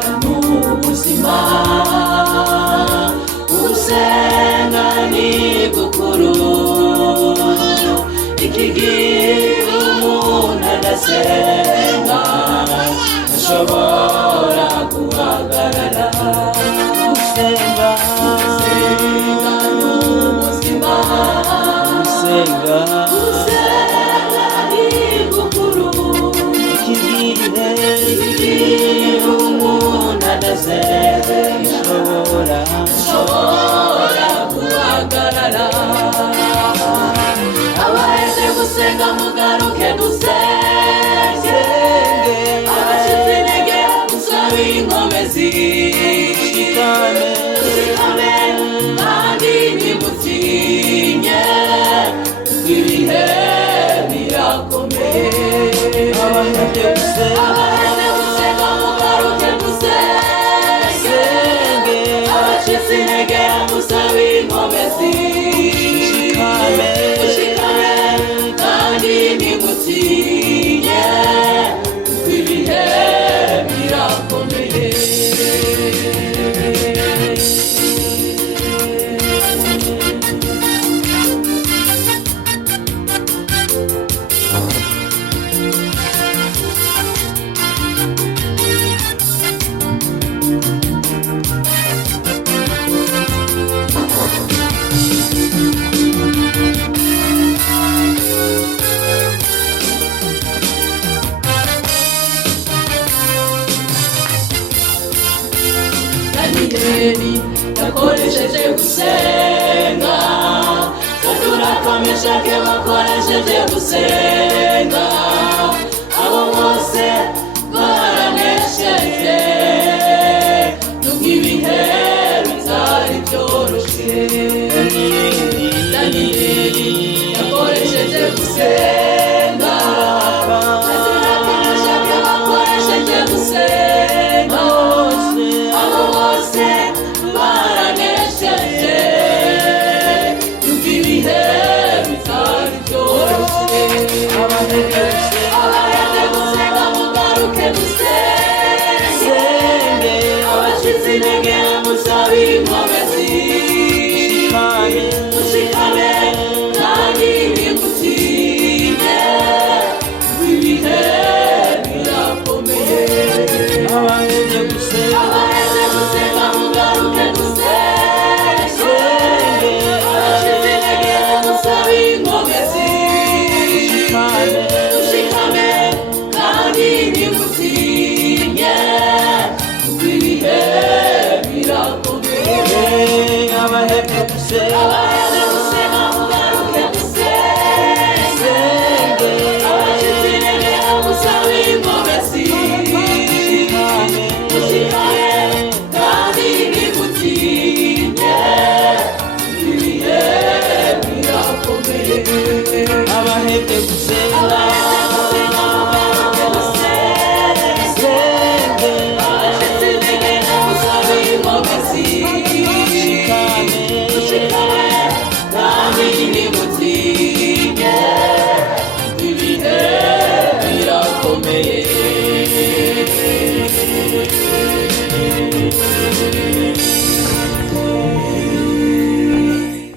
Ubuzima usenga ni gukuru ikigira umuntu adasenga ashobora guhagarara. Usenga n'ubuzima usenga ni gukuru ikigira umuntu adasenga ashobora guhagarara. Abaheze gusenga mugaruke dusenge, abashize intege musabe inkomezi, mushikame kandi ntimutinye ibihe birakomeye. Abaheze gusenga mugaruke dusenge, abashize intege musabe inkomezi, mushikame kandi ntimutinye ibihe birakomeye. Daniyeli yakoresheje gusenga, Saduraka Meshaki bakoresheje gusenga, abo bose